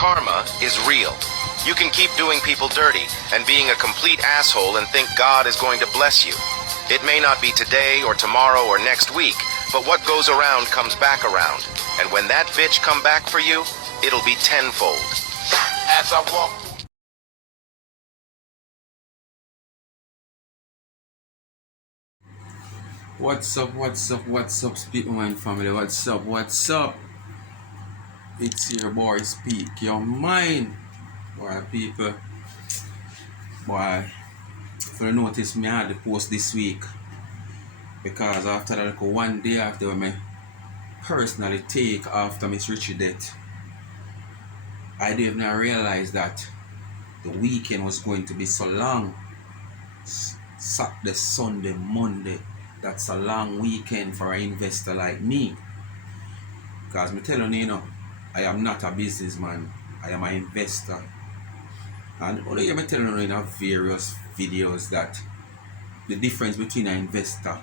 Karma is real. You can keep doing people dirty and being a complete asshole and think God is going to bless you. It may not be today or tomorrow or next week, but what goes around comes back around. And when that bitch come back for you, it'll be tenfold. As I walk. What's up, Speak Mind family? What's up? It's your boy, Speak Your Mind. Boy, people. Boy, if you notice, me had the post this week. Because after that, like, one day after when me personally take after Miss Richie death, I didn't even realize that the weekend was going to be so long. Saturday, Sunday, Monday. That's a long weekend for an investor like me. Because me telling you, I am not a businessman. I am an investor. And only you me telling you in various videos that the difference between an investor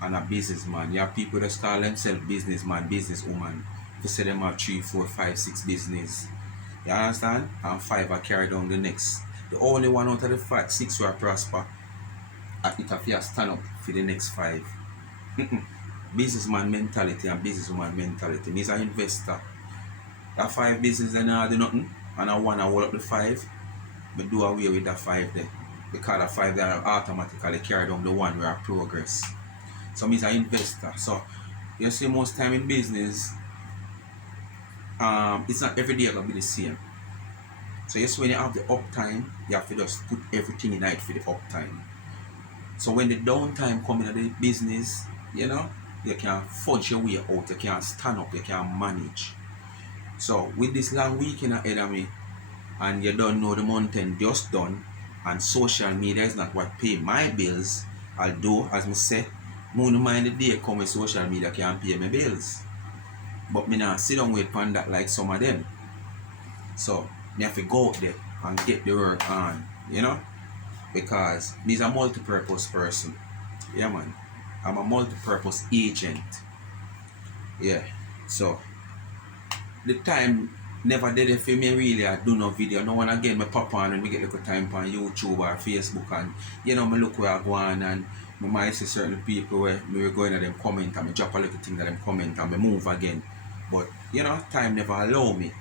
and a businessman. You have people that call themselves businessman, businesswoman. They say them have 3, 4, 5, 6 business. You understand? And 5 are carried on the next. The only one out of the 5, 6 will prosper. It have to stand up for the next 5. Businessman mentality and businesswoman mentality. Me is an investor. That 5 business then I do nothing, and I want to hold up the 5, but do away with that 5 there. Because the 5 that automatically carry down the 1 where I progress. So me is an investor. So you see most time in business, it's not every day gonna be the same. So yes, when you have the uptime, you have to just put everything in it for the uptime. So when the downtime comes into the business, you can fudge your way out, you can stand up, you can manage. So with this long weekend ahead of me, and you don't know the mountain just done, and social media is not what pay my bills, although as me say, I don't mind the day come when social media can pay my bills. But me not sit down wait on that like some of them. So me have to go out there and get the work on, because me is a multi-purpose person. Yeah man, I'm a multi-purpose agent. Yeah, so the time never did it for me really. I do no video. No one again me pop on and me get little time on YouTube or Facebook and me look where I go on and me might see certain people where me will go in and them comment and me drop a little thing that them comment and me move again. But time never allow me.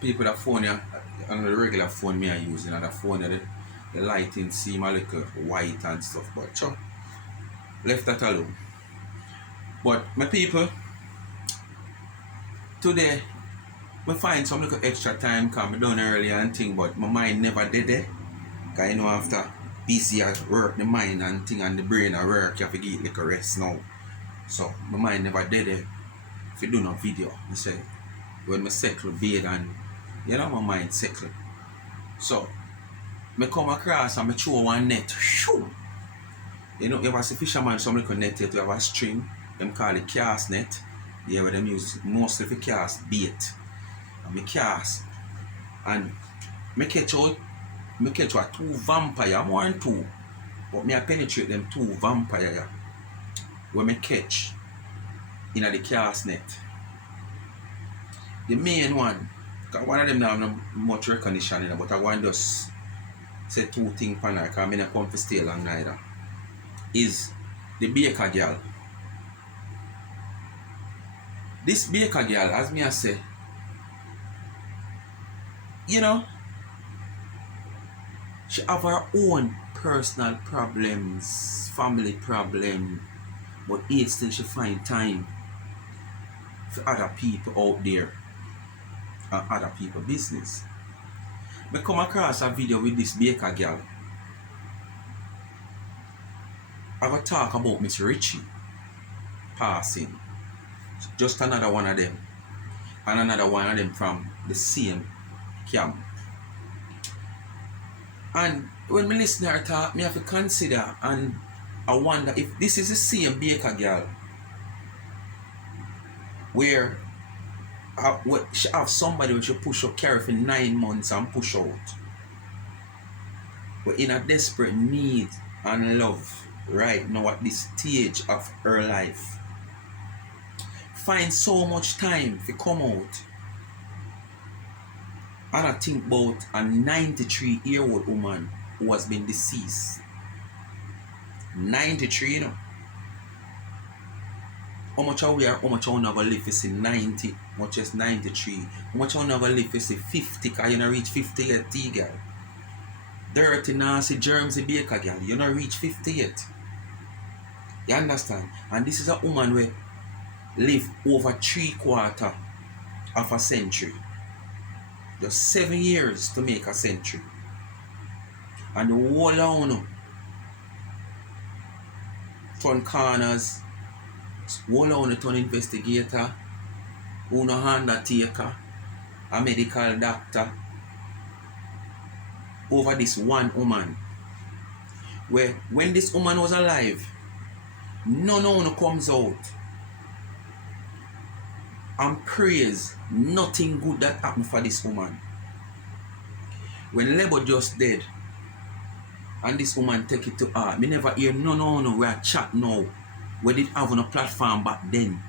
People that phone on the regular phone me are using and the phone that the lighting seem a little white and stuff, but so left that alone. But my people, today I find some little extra time because I done earlier and thing, but my mind never did it. Because after busy at work, the mind and thing and the brain at work, you have to get like a rest now. So my mind never did it. If you do no video, I say when I settle bed and my mind settle. So I come across and I throw one net. Shoo! You have a fisherman, some little net here, you have a string, them call it cast net. Yeah, where them use mostly for cast bait. And I cast. And I catch 2 vampire, more than 2. But I penetrate them 2 vampire when I catch in the cast net. The main one, one of them don't have no much recognition, but I want just say 2 things for her because I don't come to stay long neither. Is the baker girl. This baker girl, as me I say, she have her own personal problems, family problem, but yet still she find time for other people out there and other people business. I come across a video with this baker girl. I will talk about Miss Richie passing. Just another one of them. And another one of them from the same camp. And when I listen to her talk, I have to consider and I wonder if this is the same baker girl where she have somebody which she push up carry for 9 months and push out. But in a desperate need and love right now at this stage of her life. Find so much time to come out And I think about a 93-year-old woman who has been deceased. 93, you know. How much are we are, how much are we going to live to see 90, much as 93. How much are we going to live to see 50, because you don't reach 50 yet, TGAL. Dirty, nasty, germs, baker, girl. You don't reach 50 yet. You understand? And this is a woman who live over 3/4 of a century. Just 7 years to make a century. And the whole of turn corners, whole of turn investigator, uno undertaker, a medical doctor, over this one woman. Where when this woman was alive, none of them comes out and praise nothing good that happened for this woman. When Lebo just dead and this woman take it to heart, me never hear no, we are chat now. We didn't have on a platform back then.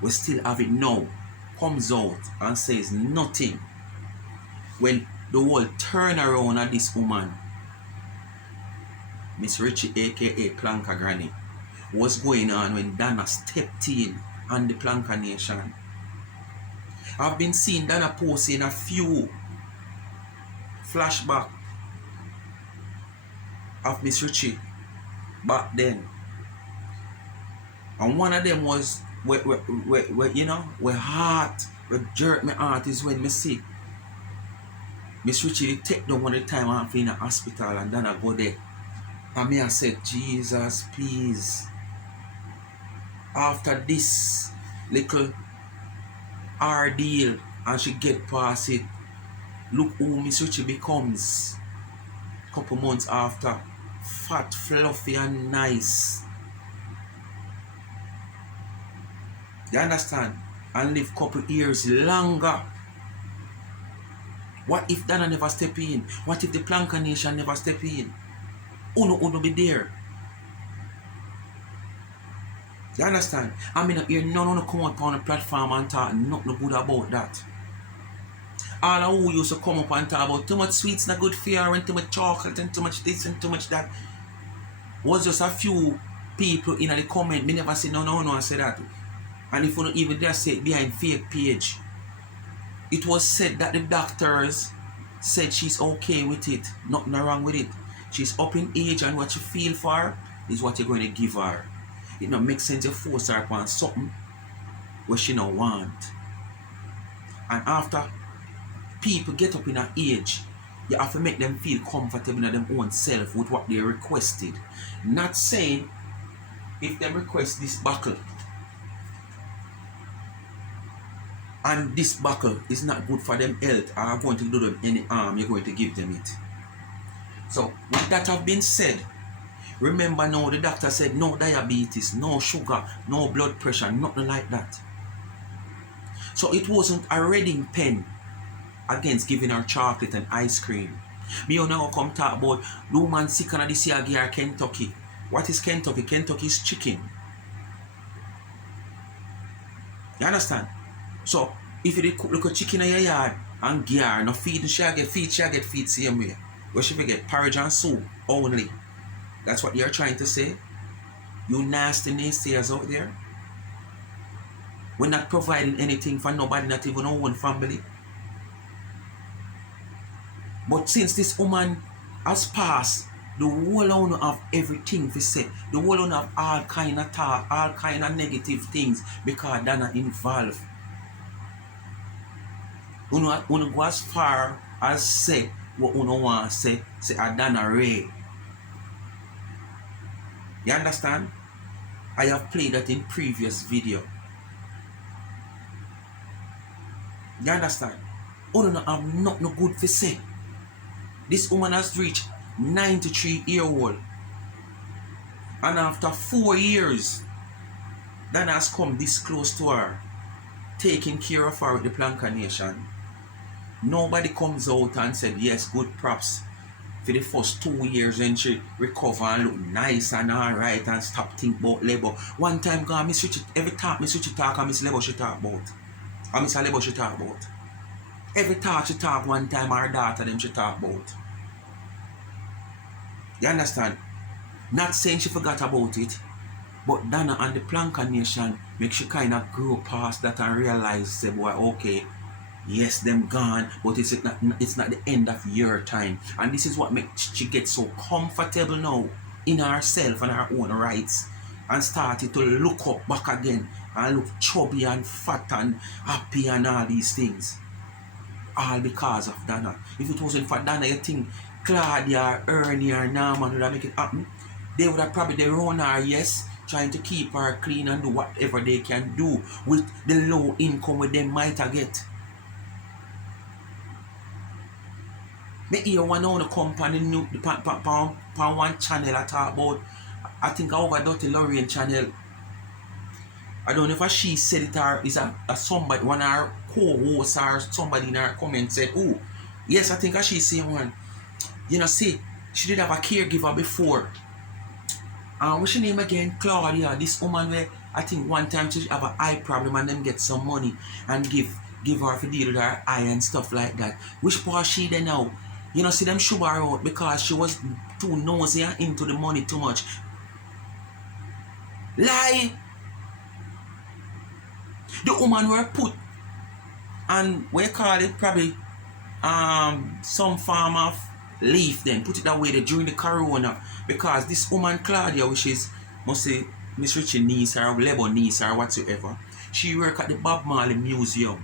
We still have it now. Comes out and says nothing. When the whole turnaround of this woman, Miss Richie aka Planka Granny, was going on when Dana stepped in on the Planka Nation. I've been seeing Dana posting a few flashback of Miss Richie back then. And one of them was where you know, where heart, where jerk my heart is when me see Miss Richie take down one of the time I'm in the hospital and then I go there. And me I said, Jesus, please. After this little ordeal and she get past it, look who Miss Richie becomes. Couple months after. Fat, fluffy and nice. You understand? And live couple years longer. What if Dana never step in? What if the Planka Nation never step in? Uno be there. You understand? I mean, hear none of come up on the platform and talk nothing good about that. All of who used to come up and talk about too much sweets not good for you and too much chocolate and too much this and too much that was just a few people in the comment. Me never say no I say that. And if you don't even dare say it behind fake page. It was said that the doctors said she's okay with it. Nothing wrong with it. She's up in age and what you feel for her is what you're going to give her. It don't make sense to force her upon something where she don't want. And after people get up in her age, you have to make them feel comfortable in their own self with what they requested. Not saying if they request this buckle and this buckle is not good for them health or going to do them any harm, you're going to give them it. So with that have been said, remember now the doctor said no diabetes, no sugar, no blood pressure, nothing like that. So it wasn't a reading pen against giving her chocolate and ice cream. Me now come talk about the woman sick and this year give her Kentucky. What is Kentucky? Kentucky is chicken. You understand? So if you look at chicken in your yard and give her no feed, she get feed same way. Where she get porridge and soup only. That's what you're trying to say? You nasty naysayers out there? We're not providing anything for nobody, not even our own family. But since this woman has passed, the whole owner of everything to say, the whole owner of all kind of talk, all kind of negative things because they're not involved. Uno go as far as say what uno want to say Adana Ray. You understand? I have played that in previous video. You understand? Uno have nothing good to say. This woman has reached 93-year-old. And after 4 years, that has come this close to her, taking care of her with the Planka Nation. Nobody comes out and said, yes, good props. For the first 2 years when she recover and look nice and alright and stop think about labor. One time, God, Miss Richie, every talk Miss Richie talk and Miss Labor she talk about. And Miss Labor she talk about. Every talk she talk one time, her daughter them she talk about. You understand? Not saying she forgot about it, but Donna and the Planka Nation make she kind of grow past that and realize, say, boy, okay, yes, them gone, but it's not the end of your time. And this is what makes she get so comfortable now in herself and her own rights, and started to look up back again and look chubby and fat and happy and all these things. All because of Donna. If it wasn't for Donna, you think Claudia, Ernie, or Norman would have make it happen? They would have probably run her, yes, trying to keep her clean and do whatever they can do with the low income that they might get. Me hear one on the company new pan one channel I talk about. I think over Dirty Lorraine channel. I don't know if she said it or is a somebody, one of her co-hosts or somebody in her comment said, oh, yes, I think she say one. You know, see, she did have a caregiver before. What's her name again? Claudia. This woman where I think one time she have an eye problem and then get some money and give her to deal with her eye and stuff like that. Which part she there now? You know, see them shove her out because she was too nosy and into the money too much. Lie! The woman were put and we call it probably some form of leaf then, put it that way during the corona, because this woman Claudia, which is must say Miss Richie niece or Lebo niece or whatsoever, she work at the Bob Marley Museum,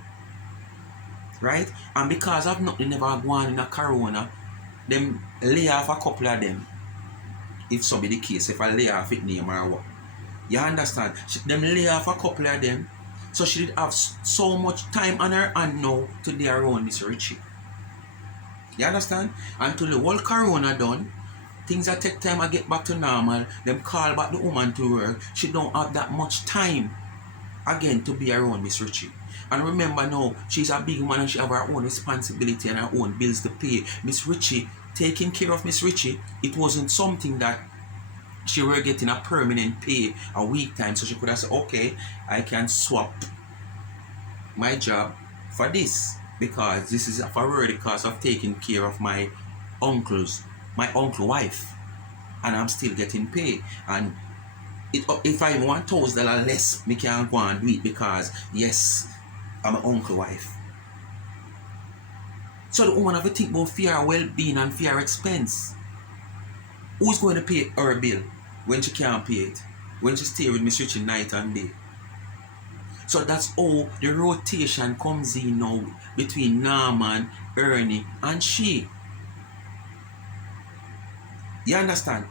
right? And because of nothing never go on in a corona, them lay off a couple of them, if so be the case, if I lay off it name or what, you understand? Them lay off a couple of them, so she did have so much time on her hand now to do her own Miss Richie. You understand? Until the whole corona done, things that take time to get back to normal, them call back the woman to work, she don't have that much time again to be her own Miss Richie. And remember now, she's a big woman and she have her own responsibility and her own bills to pay. Miss Richie, taking care of Miss Richie, it wasn't something that she were getting a permanent pay a week time, so she could have said, okay, I can swap my job for this, because this is for the cost of taking care of my uncle wife, and I'm still getting paid. And if I want $1,000 less, me can't go and do it because yes, I'm an uncle wife. So the woman have to think about fear well-being and fear expense. Who's going to pay her bill when she can't pay it? When she stay with Miss Richie night and day. So that's how the rotation comes in now between Norman, Ernie, and she. You understand?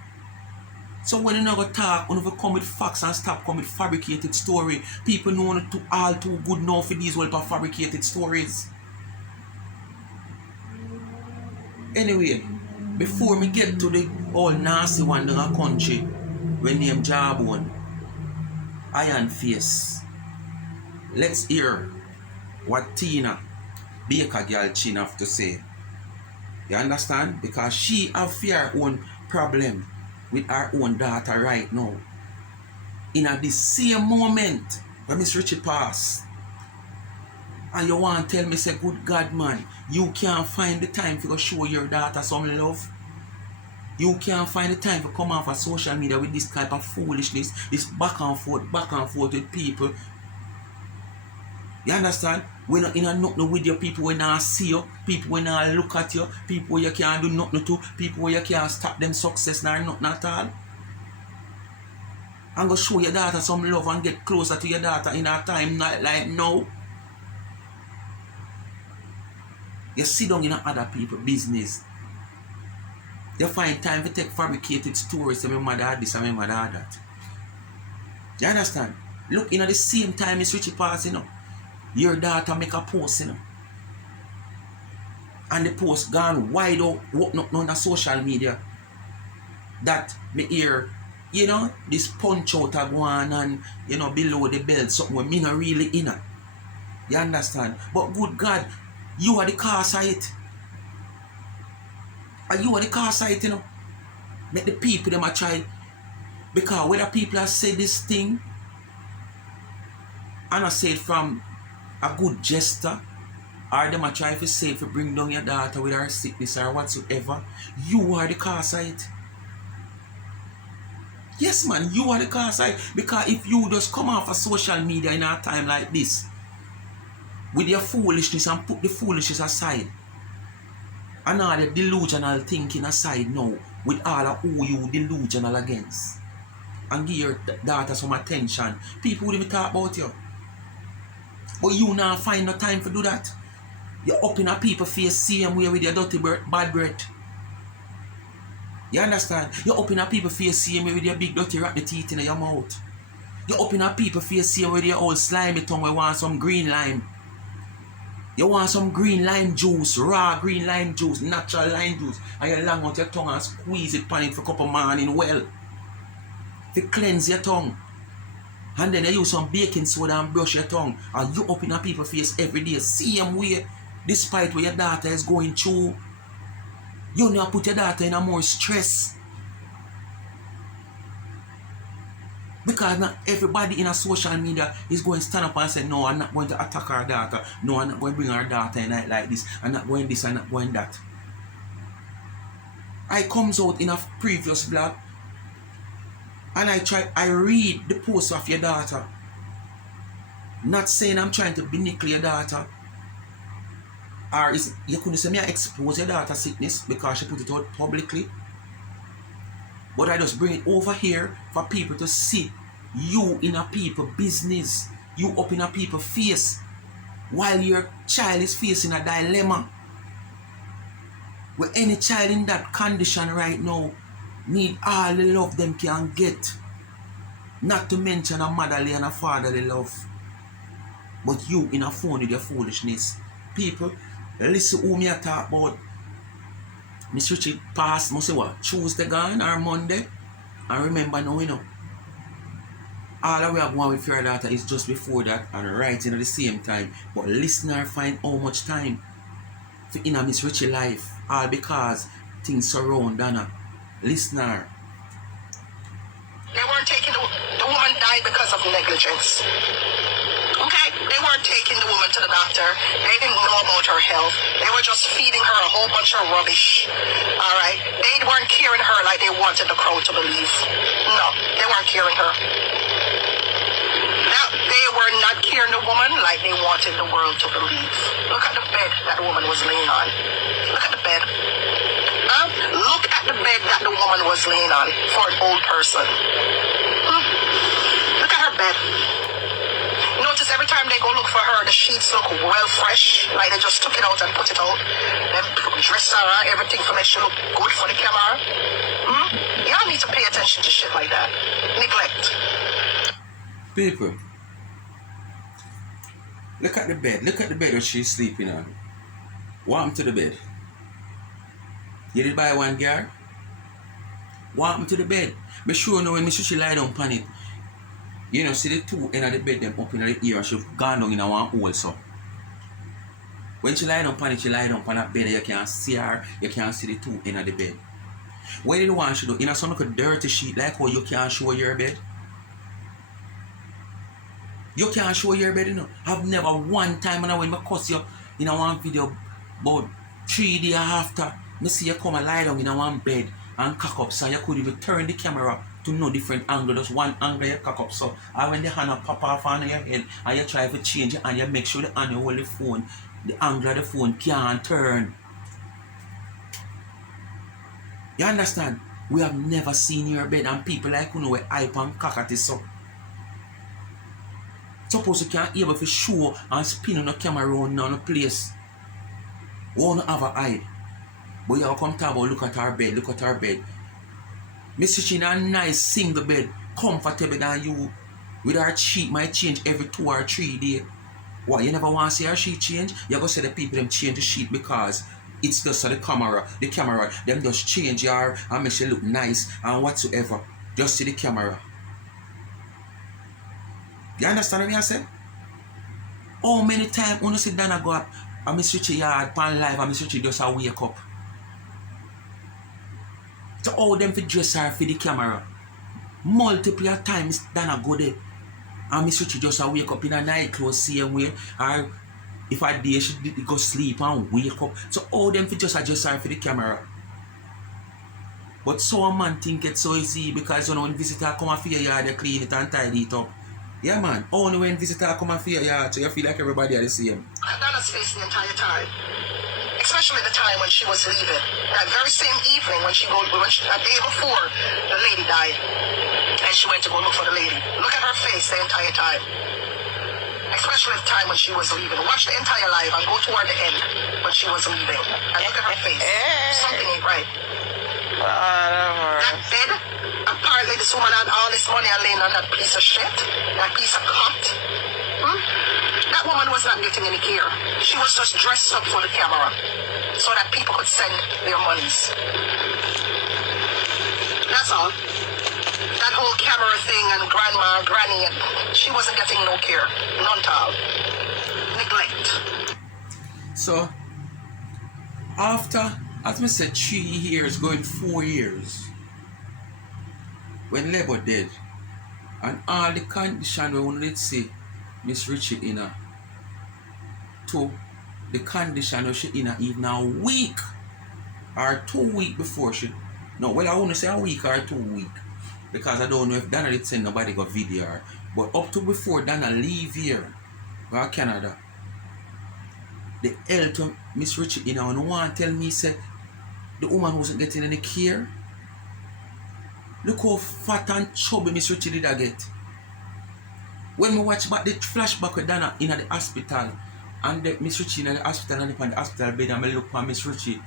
So when you never talk, when you come with facts and stop come with fabricated story, people know all too good now for these well fabricated stories. Anyway, before me get to the old nasty one in the country, when named Jawbone, Iron Face, let's hear what Tina, Baker Girl Chin, have to say. You understand? Because she have her own problem with her own daughter right now. In the same moment when Miss Richie pass, and you want to tell me, say, good God, man, you can't find the time to go show your daughter some love. You can't find the time to come off of social media with this type of foolishness, this back and forth with people. You understand? We're not in a nothing with your people when I see you, people when I look at you, people where you can't do nothing to, people where you can't stop them success nor nothing at all. And go show your daughter some love and get closer to your daughter in a time like now. You sit down in other people's business. You find time to take fabricated stories to my mother had this and my mother had that. You understand? Look, at the same time Miss Richie passing up, your daughter make a post, and the post gone wide out, open up on the social media. That me hear, this punch out a go on and, below the belt, something where me not really in it. You understand? But good God, you are the cause of it. And you are the cause of it, Make the people them a try. Because whether people have said this thing, and I say it from a good gesture, or them a try to say if you bring down your daughter with her sickness or whatsoever, you are the cause of it. Yes, man, you are the cause of it. Because if you just come off of social media in a time like this, with your foolishness and put the foolishness aside, and all the delusional thinking aside now, with all of who you delusional against, and give your daughter some attention, people will even talk about you. But you now find no time to do that. You're up in a people's face same way with your dirty bad breath. You understand? You're up in a people's face same way with your big dirty rotten teeth in your mouth. You're up in a people's face same way with your old slimy tongue where you want some green lime. You want some green lime juice, raw green lime juice, natural lime juice, and you long out your tongue and squeeze it pan it for a couple morning well. To cleanse your tongue. And then you use some baking soda and brush your tongue. And you up in a people's face every day, same way, despite what your daughter is going through. You now put your daughter in a more stress. Because not everybody in a social media is going to stand up and say, no, I'm not going to attack our daughter. No, I'm not going to bring our daughter in like this. I'm not going this, I'm not going that. I comes out in a previous vlog and I read the post of your daughter. Not saying I'm trying to belittle your daughter. Or you couldn't say me I expose your daughter's sickness because she put it out publicly. But I just bring it over here for people to see you in a people business. You up in a people face. While your child is facing a dilemma. Where any child in that condition right now need all the love them can get. Not to mention a motherly and a fatherly love. But you in a phone with your foolishness. People, listen who me I talk about. Miss Richie passed, must say what, Tuesday gone or Monday? And remember now, you know, all that we are going with your daughter is just before that and writing at the same time. But listener find how much time for in a Miss Richie life. All because things surround Dana. Listener. They weren't taking the woman died because of negligence. Okay? They weren't taking the woman to the doctor. They didn't know about her health. They were just feeding her a whole bunch of rubbish. Alright? They weren't curing her like they wanted the crowd to believe. No, they weren't curing her. Now, they were not curing the woman like they wanted the world to believe. Look at the bed that the woman was laying on. Look at the bed. Look at the bed that the woman was laying on for an old person. Look at her bed. Notice every time they go look for her, the sheets look well fresh, like they just took it out and put it out. Then dress her, everything for make she look good for the camera. Y'all need to pay attention to shit like that. Neglect. People, look at the bed. Look at the bed that she's sleeping on. What happened to the bed? You did buy one, girl? What happened to the bed? Be sure now when Miss she lie down on it. You know, see the two end of the bed them up in the ear, she's gone down in a one hole so. When she lie down on it, she lie down on that bed, you can't see her, you can't see the two end of the bed. What did you want to do? In a some like a dirty sheet like how you can't show your bed? You can't show your bed, you know. I've never one time when I cuss you in a one video about 3 days after, me see you come and lie down in a one bed and cock up so you could even turn the camera to no different angle, just one angle you cock up so and when the hand pop off on your head and you try to change it and you make sure the hand you hold the phone, the angle of the phone can't turn. You understand? We have never seen your bed and people like you know we hype and cock at it so. Suppose you can't able to show and spin on the camera around on the place. We won't have a hide. But you come talk about look at our bed, look at our bed. Miss Richie in a nice single bed, comfortable than you. With her sheet might change every 2 or 3 days. What, you never want to see her sheet change? You go say the people them change the sheet because it's just so the camera, them just change her and make she look nice and whatsoever. Just see the camera. You understand what I say? How many times when you sit down and go up and Miss Richie yard pan live and Miss Richie just a wake up? So all them for dress her for the camera. Multiple times Dana go there. And Miss Richie just a wake up in a night clothes same way. Or If I day she did go sleep and wake up. So all them for just adjust her for the camera. But so a man think it's so easy because when visitor come and fear yard, they clean it and tidy it up. Yeah man, only when visitor come and fear yard, so you feel like everybody are the same. Dana's face the entire time. Especially the time when she was leaving. That very same evening when a day before the lady died. And she went to go look for the lady. Look at her face the entire time. Especially the time when she was leaving. Watch the entire live and go toward the end when she was leaving. And look at her face. Something ain't right. That bed, apparently this woman had all this money and laying on that piece of shit, that piece of cot. That woman was not getting any care. She was just dressed up for the camera so that people could send their monies. That's all. That whole camera thing and grandma, granny, she wasn't getting no care. None at all. Neglect. So, after, as I said, 3 years, going 4 years, when Lebo dead, and all the condition we want to see Miss Richie in her, to the condition she in her even a week or 2 weeks before she, no, well I want to say a week or 2 weeks, because I don't know if Dana did send nobody got video her, but up to before Dana leave here, or Canada, the hell to Miss Richie in her, and one tell me say the woman wasn't getting any care. Look how fat and chubby Miss Richie did I get. When we watch back the flashback with Dana in the hospital, and the Miss Richie in the hospital and on the hospital bed, and I look for Miss Richie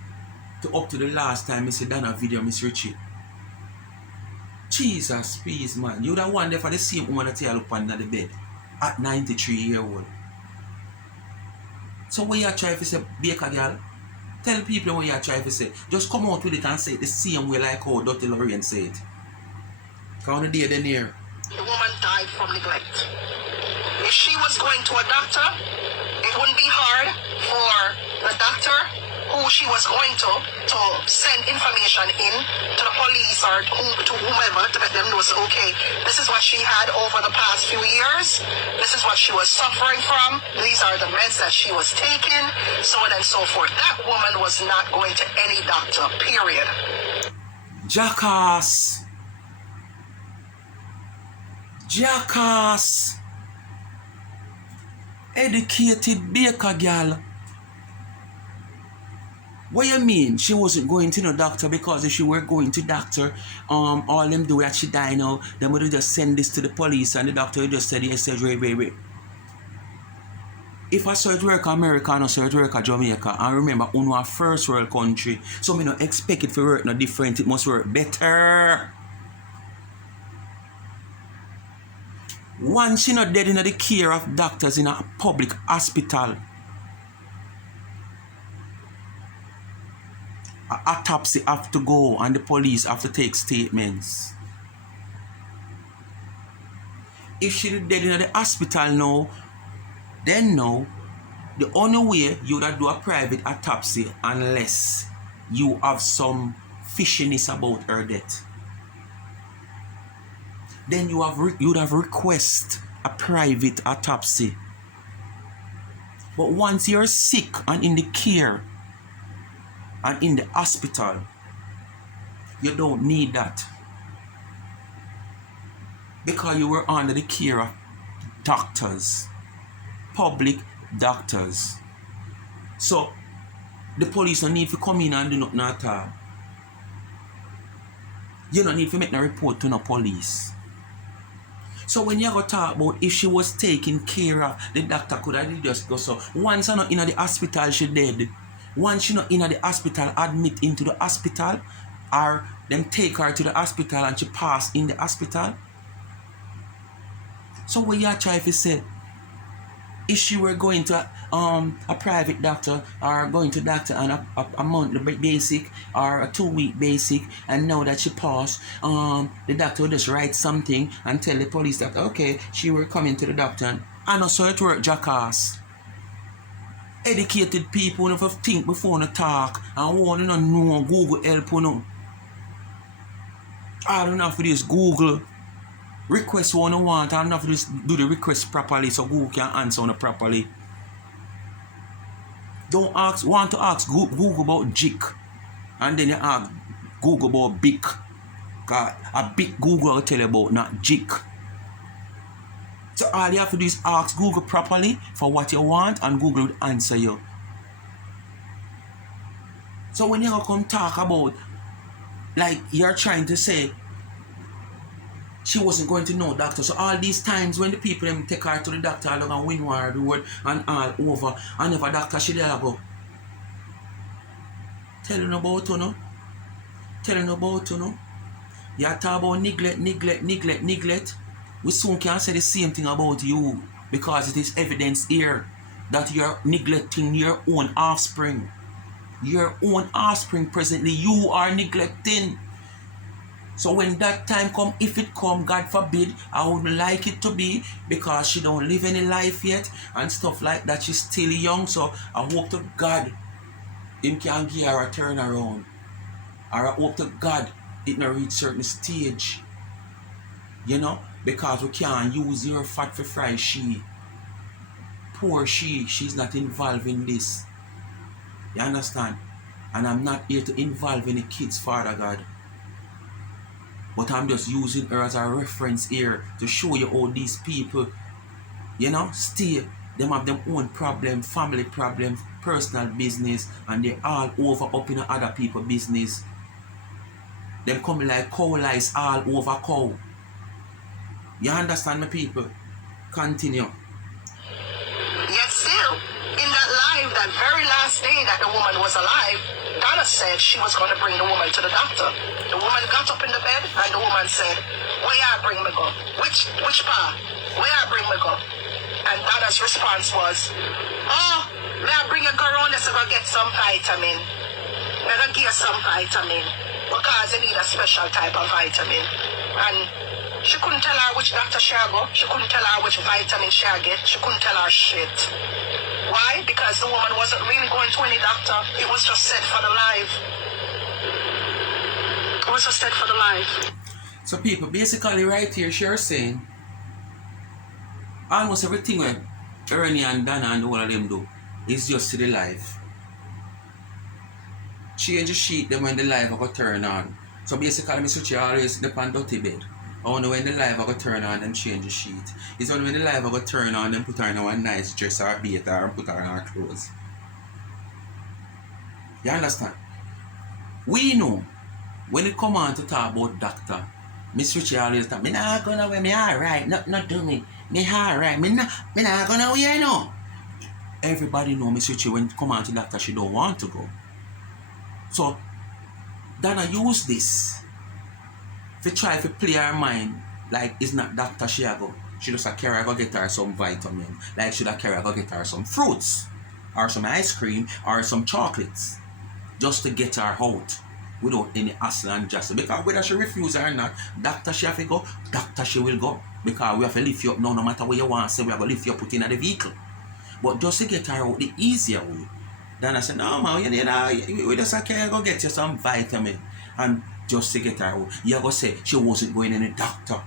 to up to the last time I see Dana video Miss Richie. Jesus, please man, you would have wondered for the same woman that you look on the bed at 93 years old. So when you try to say Baker girl, tell people when you try to say, just come out with it and say it the same way like how Dr. Lorraine said it. Because on the day they're near. The woman died from neglect. If she was going to a doctor, it wouldn't be hard for the doctor who she was going to send information in to the police or to whomever to let them know, so, okay, this is what she had over the past few years. This is what she was suffering from. These are the meds that she was taking, so on and so forth. That woman was not going to any doctor, period. Jackass! Jackass! Educated Baker girl. What you mean? She wasn't going to no doctor, because if she were going to doctor, all them do that she die now, them would just send this to the police and the doctor would just said, yes, wait. If I saw it work America and I saw it work Jamaica, and remember, on our first world country, so me not expect it to work no different, it must work better. Once she not dead in the care of doctors in a public hospital, autopsy have to go and the police have to take statements. If she dead in the hospital now, then no, the only way you would do a private autopsy unless you have some fishiness about her death. Then you would have request a private autopsy. But once you're sick and in the care and in the hospital, you don't need that, because you were under the care of doctors, public doctors. So the police don't need to come in and do nothing at all. You don't need to make no report to no police. So when you go talk about if she was taken care of, the doctor could have just go so. Once she's not in the hospital, she dead. Once she not in the hospital, admit into the hospital, or them take her to the hospital and she pass in the hospital. So what you try to say, if she were going to a private doctor or going to doctor on a monthly basic or a 2-week basic, and now that she passed, the doctor will just write something and tell the police that, okay, she were coming to the doctor. And also it work, jackass. Educated people never think before they talk and want to know Google help you know. I don't know for this Google. Request one you want, I don't know for this do the request properly so Google can answer on it properly. Don't want to ask Google about Jick. And then you ask Google about Bic. Cause a big Google will tell you about, not Jick. So all you have to do is ask Google properly for what you want, and Google will answer you. So when you come talk about, like you're trying to say she wasn't going to know doctor. So all these times when the people them take her to the doctor, all over Windward Road and all over, and if a doctor she there go. Telling about you know. Telling about you know. You talk about neglect. We soon can say the same thing about you, because it is evidence here that you're neglecting your own offspring. Your own offspring presently you are neglecting. So when that time come, if it come, God forbid, I wouldn't like it to be, because she don't live any life yet and stuff like that. She's still young. So I hope to God Him can give her a turnaround. Or I hope to God it not reach certain stage. You know? Because we can't use your fat for fry she. Poor she's not involved in this. You understand? And I'm not here to involve any kids, Father God. But I'm just using her as a reference here to show you all these people, you know, stay. Them have their own problem, family problem, personal business, and they're all over up in other people's business. Them coming like cow lice all over cow. You understand me, people? Continue. Yet still, in that live, that very last day that the woman was alive, Donna said she was going to bring the woman to the doctor. The woman got up in the bed and the woman said, where I bring me go? Which pa? Where I bring me go? And Donna's response was, oh, may I bring a girl on this to go get some vitamin. May I give you some vitamin. Because you need a special type of vitamin. And she couldn't tell her which doctor she go. She couldn't tell her which vitamin she get. She couldn't tell her shit. Why? Because the woman wasn't really going to any doctor. It was just said for the live. It was just said for the live. So people, basically right here, she's saying almost everything that Ernie and Dana and all of them do is just to the live. Change the sheet them when the live are going to turn on. So basically, I switch always the pan dirty bed. Only when the live are going to turn on, them change the sheet. It's only when the live are going to turn on, them put her in a nice dress or beta and put her in her clothes. You understand? We know when it come on to talk about doctor, Miss Richie always talk, me nah gonna wear, me alright, not do me alright, me nah gonna wear no. Everybody know Miss Richie when it come on to doctor, she don't want to go. So Dana use this to try to play her mind like it's not doctor she a go. She just a carry go get her some vitamin. Like she a carry go get her some fruits or some ice cream or some chocolates. Just to get her out without any hassle and jostle. Because whether she refuse or not, doctor she have to go, doctor she will go. Because we have to lift you up now, no matter what you want, say we have to lift you up, put in the vehicle. But just to get her out the easier way. Then I said, no man, we just can't go get you some vitamin. And just to get her out, you go say she wasn't going in a doctor.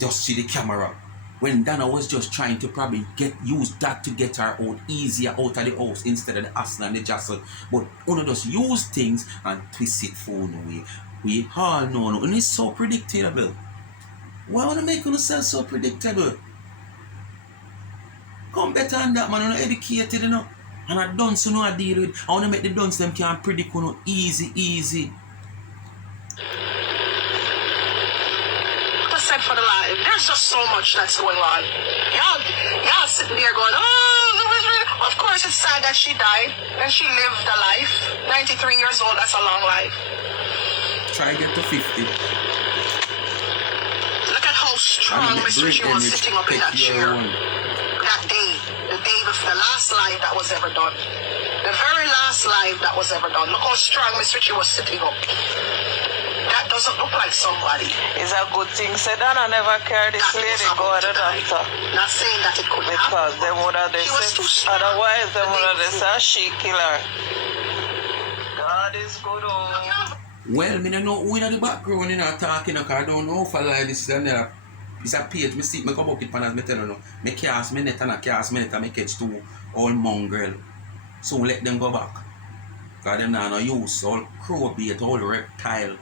Just see the camera. When Dana was just trying to probably use that to get her out easier out of the house instead of the hassle and the jostle. But one of just use things and twist it phone away. We all know, and it's so predictable. Why wanna make yourself so predictable? Come better than that, man. I'm not educated enough. And I done so no I deal with. I wanna make the dunce them can predict no easy. Said for the live, there's just so much that's going on. Y'all sitting there going, oh, of course it's sad that she died and she lived a life. 93 years old, that's a long life. Try to get to 50. Look at how strong Miss Richie was sitting up in that chair. That day, the last live that was ever done. The very last live that was ever done. Look how strong Miss Richie was sitting up. That doesn't look like somebody. It's a good thing. Said Dana never carried this lady go to the doctor. Not saying that it could happen. Because them would have said, otherwise them would have said she kill her. God is good. Well, me don't know who in the background you know talking, because I don't know for like this and that. It's a page, me see, me come up with pan as me tell you no. Me cast me net and I cast me net and me catch two all mongrel. So let them go back. Because them not no use. All crow bait, all reptile.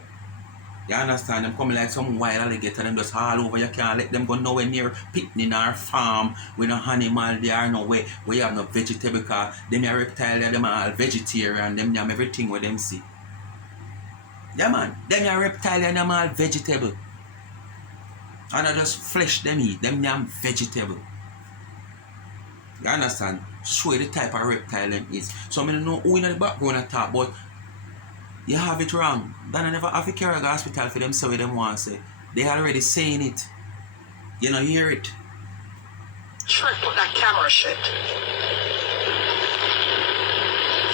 You understand? Them coming like some wild alligator, them just all over. You can't let them go nowhere near picnic or farm with no animal there, no way where you have no vegetable, because them are reptile, them are all vegetarian, them have everything where them see. Yeah man, them are reptile and them all vegetable. And I just flesh them eat, them vegetable. You understand? Show you the type of reptile them is. So I don't know who in the background I talk, but you have it wrong. Then I never have to carry to hospital for them say what them want to say. They already saying it. You know, hear it. Shrek put that camera shit.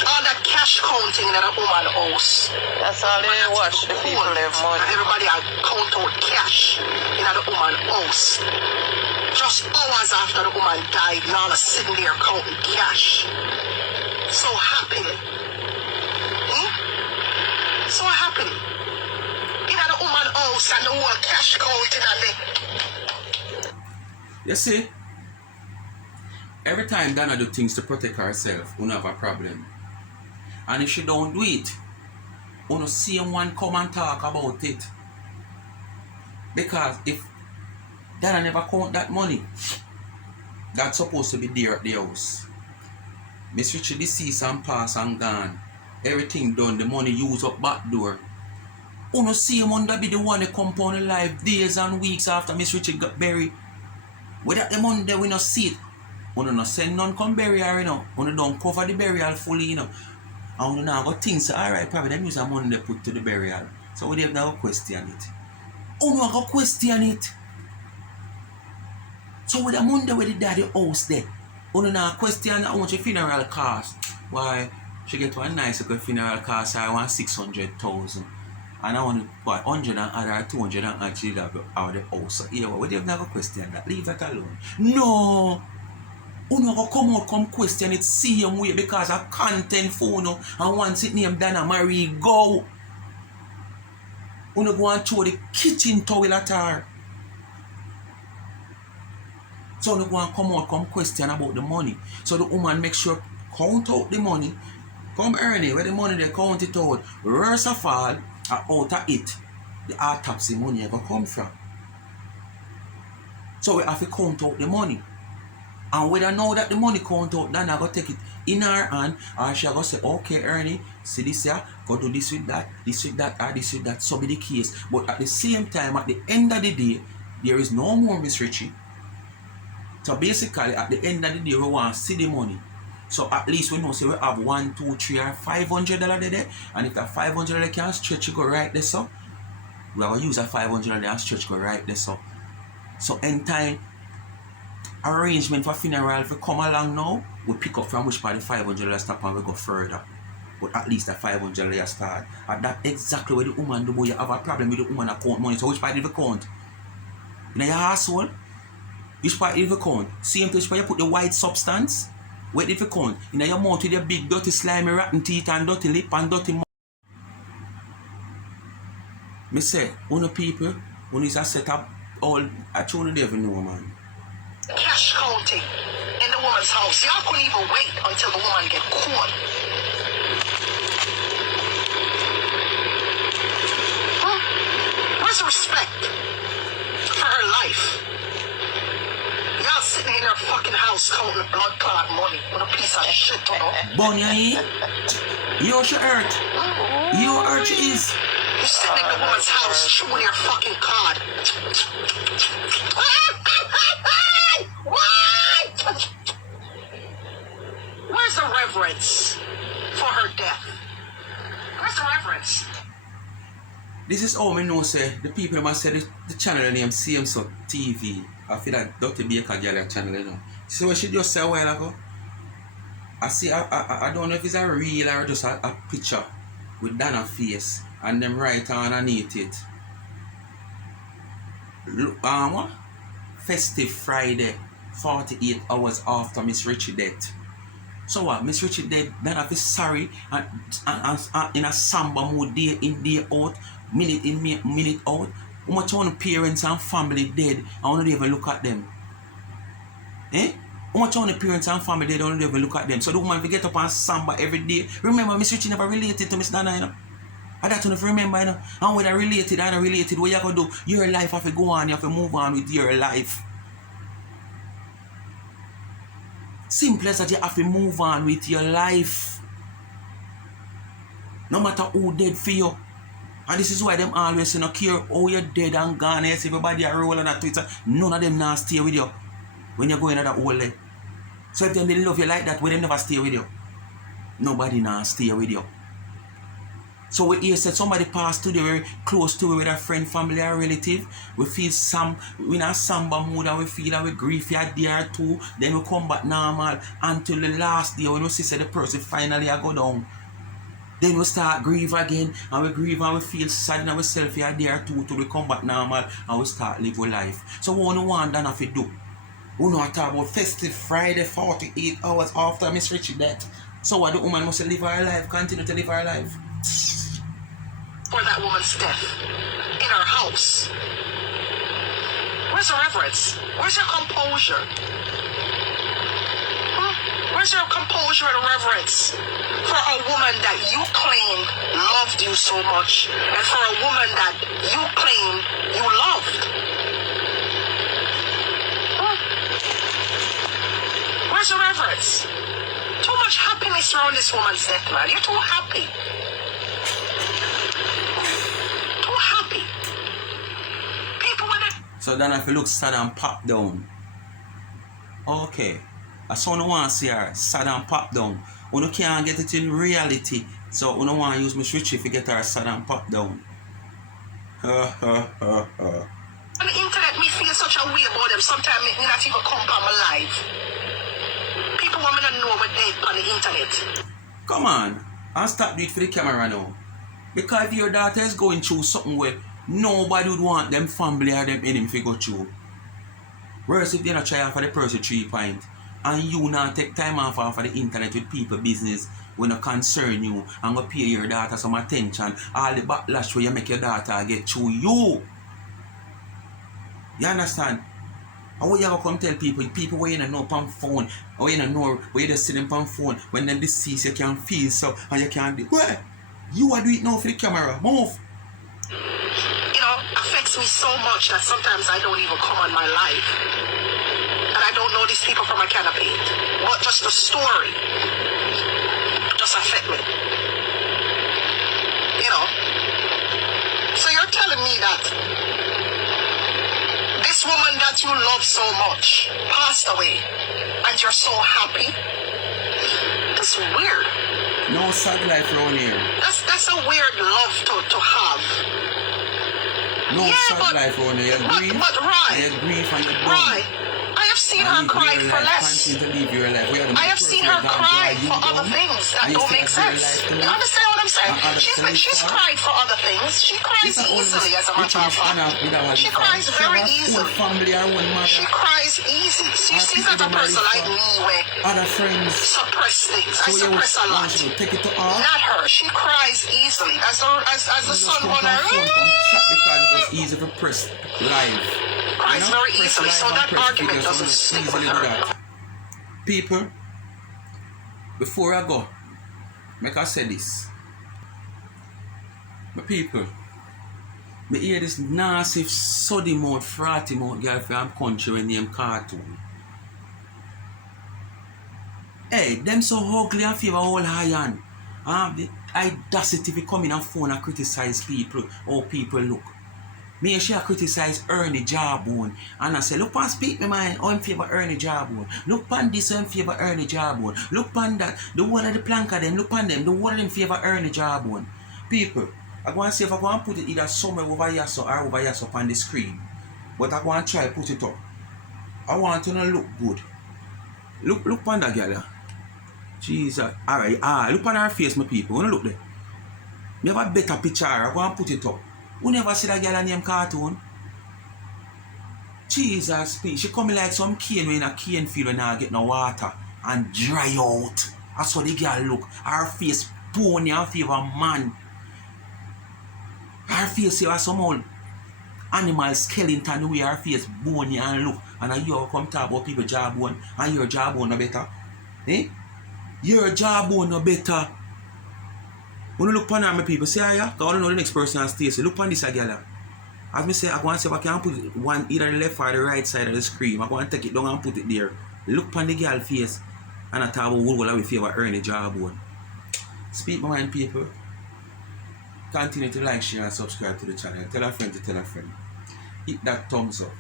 All that cash counting that a woman owes. That's all they watch, the people have money. Everybody I count out cash in the woman owes. Just hours after the woman died, and all are sitting there counting cash. So happy. So happy. In the woman house and the whole cash counting and the... You see? Every time Dana do things to protect herself, we have a problem. And if she don't do it, we don't see one come and talk about it. Because if Dana never count that money, that's supposed to be there at the house. Miss Richie deceased and pass and gone. Everything done, the money used up back door. We don't see him under be the one that come on alive days and weeks after Miss Richie got buried. Without the money there, we don't see it. We don't send none come bury her, you know. We don't cover the burial fully, you know. And we don't go think, so alright, probably them use the money they put to the burial. So we don't have to question it. We don't go question it. So with the money where the daddy house there, we don't question how much a funeral cost. Why, she get one nice little funeral cost, I want 600,000. And I want to buy 100 and other 200 and actually that out of the house. So yeah, we don't have to question that. Leave that alone. No! You know, come out, come question it same way because of content for you and once it named Dana Marie go. You know, go and throw the kitchen towel at her. So you go and come out, come question about the money. So the woman make sure count out the money. Come earn it, where the money they count it out. Worst of all, out of it, the autopsy money ever come from. So we have to count out the money. And whether now that the money count out, then I go take it in her hand, or she go say, okay, Ernie, see this here, go do this with that, or this with that, so be the case. But at the same time, at the end of the day, there is no more Miss Richie. So basically, at the end of the day, we want to see the money. So at least we know, say we have 1, 2, 3, or $500 there, and if that $500 can stretch, you go right there, so we will use that $500 and stretch, go right there, so. So in time, arrangement for funeral, if we come along now, we pick up from which part the $500 stop and we go further. But at least the $500 start. And that's exactly where the woman do, but you have a problem with the woman that count money. So which part did we count? In your asshole? Which part did we count? Same place where you put the white substance? Where did we count? In your mouth with your big dirty slimy rotten teeth and dirty lip and dirty mouth. Me say, one of people, when it's a set up, all, I truly never know, man. Cash counting in the woman's house. Y'all couldn't even wait until the woman get caught. Where's the respect for her life? Y'all sitting in her fucking house counting blood clot money with a piece of shit, you know? Bonnie, you should hurt. Your hurt is. You're sitting in the woman's house chewing your fucking card. What? Where's the reverence for her death? Where's the reverence? This is how I know, say, the people must say the channel name CMSO TV. I feel like Dr. Baker girl channel, you know. See what she just said a while ago? I don't know if it's a real or just a picture with Dana's face and them right underneath it. What? Festive Friday, 48 hours after Miss Richie death. So what? Miss Richie dead, then I feel sorry and in a samba mode, day in, day out, minute in, minute out. How much one parents and family dead, I don't even look at them. Eh? How much on the parents and family, they don't even look at them. So the woman will get up and samba every day. Remember, Miss Richie never related to Miss Nana, you know. And that's what I remember, you know. And when I related, what you have to do, your life have to go on, you have to move on with your life. Simple as that, you have to move on with your life. No matter who dead for you. And this is why them always say, no care how you're dead and gone. Yes, everybody are rolling on Twitter. None of them now stay with you when you're going at that hole there. So if them didn't love you like that, will they never stay with you? Nobody now stay with you. So we hear said somebody passed to the very close to with a friend, family, or relative. We feel we in a samba mood and we feel that we grief here there too. Then we come back normal until the last day when we see the person finally go down. Then we start grieve again and we grieve and we feel sad in ourselves here there too till we come back normal and we start live our life. So what we want then have to do? We not talk about festive Friday 48 hours after Miss Richie death. So what the woman must live her life, continue to live her life. For that woman's death in her house. Where's your reverence? Where's your composure? Where's your composure and reverence for a woman that you claim loved you so much and for a woman that you claim you loved? Where's your reverence? Too much happiness around this woman's death, man. You're too happy. Too happy. People when they... So then if you look sad and pop down. Okay. I saw no one see her sad and pop down. You can't get it in reality. So you don't want to use Miss Richie to get her sad and pop down. On the internet, me feel such a way about them. Sometimes me not even come from my life. People want me to know what they on the internet. Come on. And stop doing it for the camera now. Because if your daughter is going through something where nobody would want them family or them enemy to go through. Whereas if they're not trying for the person 3 points. And you now take time off of the internet with people business when it concern you and go pay your daughter some attention, all the backlash where you make your daughter get through you. You understand? And what you ever come tell people where you don't know on phone, or you don't know where you just see them on phone, when them deceased you can feel so and you can't do what? You are doing it now for the camera. Move. You know, affects me so much that sometimes I don't even come on my life. And I don't know these people from a canopy. But just the story just affect me. You know? So you're telling me that this woman that you love so much passed away and you're so happy? That's weird. No sad life around here. That's a weird love to have. No Yeah, sad but- life around here. You grieve. But right. You grieve and you don't. Right. I have seen her cry for less. I have seen her cry for other things that don't make sense. You understand what I'm saying? She's cried for other things. She cries easily, as a matter of fact. She cries very easily. She cries easy. She sees as a person like me where Other friends. suppress things. I suppress a lot. Take it to heart. Not her. She cries easily. As the sun on her. Because it was easy to press live. Cries You know, very press easily, live so and that press argument videos, doesn't so stick easily with do her. that. People, before I go, make I say this. My people, me hear this nasty, soddy mouth, fratty mouth girl from country when name Cartoon. Hey, them so ugly and favor all iron. The audacity to come in and phone and criticize people, how people look. Me and she criticize Ernie Jawbone. And I say, look and speak me mind, how in favor Ernie Jawbone. Look pan this, how in favor Ernie Jawbone. Look pan that, the one of the plank of them, look pan them, the one of them favor Ernie Jawbone. People, I go and see if I go and put it either somewhere over here so or over here so on the screen. But I go and try put it up. I want to look good. Look pan that girl. Jesus. Alright, look on her face, my people. Wanna look there? Me have a better picture, I go and put it up. You never see that girl named Cartoon? Jesus, she coming like some cane when in a cane field when I get no water and dry out. That's how the girl look. Her face bony and favor man. Her face have some old animal skeleton the way her face bony and look. And you come talk about people jawbone, and your jawbone no better. Eh? Your jawbone no better. When you look upon my people, say, yeah, because I don't know the next person on stage. So look upon this girl. As me say, I go and say, I can put one either the left or the right side of the screen. I go and take it down and put it there. Look upon the girl face, and I talk about who will have favor earn a jawbone. Speak my mind, people. Continue to like, share, and subscribe to the channel. Tell a friend to tell a friend. Hit that thumbs up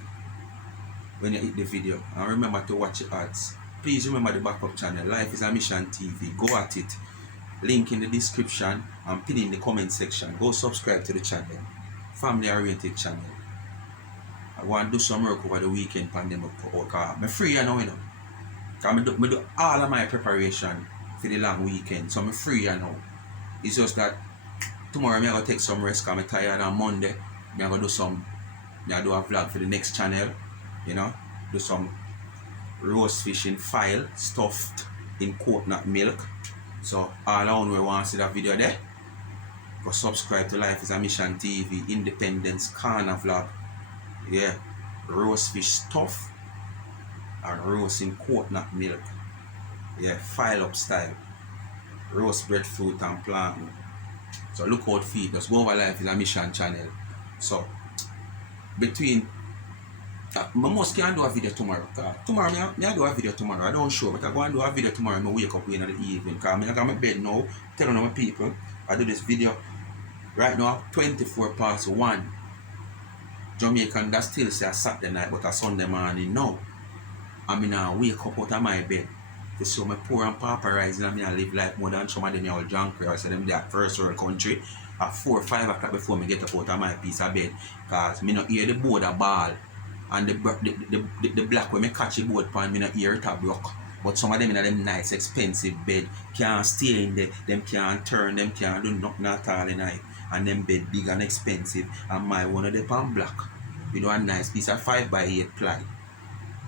when you hit the video. And remember to watch the ads. Please remember the backup channel. Life is a Mission TV. Go at it. Link in the description and pin in the comment section. Go subscribe to the channel. Family oriented channel. I want to do some work over the weekend pandemic because I'm free now, you know. Because I do all of my preparation for the long weekend. So I'm free now. It's just that tomorrow I'm going to take some rest because I'm tired. On Monday I'm going to do a vlog for the next channel. You know. Do some roast fish in file stuffed in coconut milk. So all I want to see that video there, go subscribe to Life is a Mission TV, Independence Corner vlog. Yeah, roast fish stuff and roast in coconut milk. Yeah, file up style. Roast breadfruit and plantain. So look out for it. Just go over Life is a Mission channel. So between I must can do a video tomorrow. Tomorrow I do a video tomorrow. I don't show, but I go and do a video tomorrow and I wake up in the evening. Because I got my bed now, telling my people I do this video right now 24 past 1. Jamaican that still say a Saturday night but a Sunday morning now. I mean I wake up out of my bed to show my poor and pauperizing and I live life more than some of them all drunk or say them they at first world country at 4 or 5 o'clock before me get up out of my piece of bed. Because me not hear the board a ball. And the black when me catch the boat pan, me not hear it a broke. But some of them in them nice expensive bed can't stay in there, them can't turn, them can't do nothing at all in night. And them bed big and expensive. And my one of the pan black. You know a nice piece of 5x8 ply.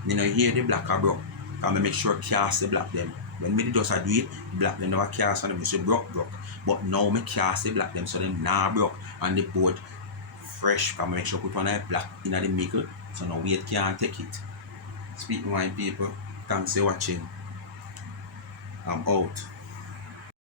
Me not hear the black a broke. And me make sure cast the black them. When me just do it, black them never cast on them, so broke. But now me cast the black them so them nah broke. And the boat fresh, and make sure put on a black in the middle. So now weight can't take it. Speak my people. Thanks for watching. I'm out.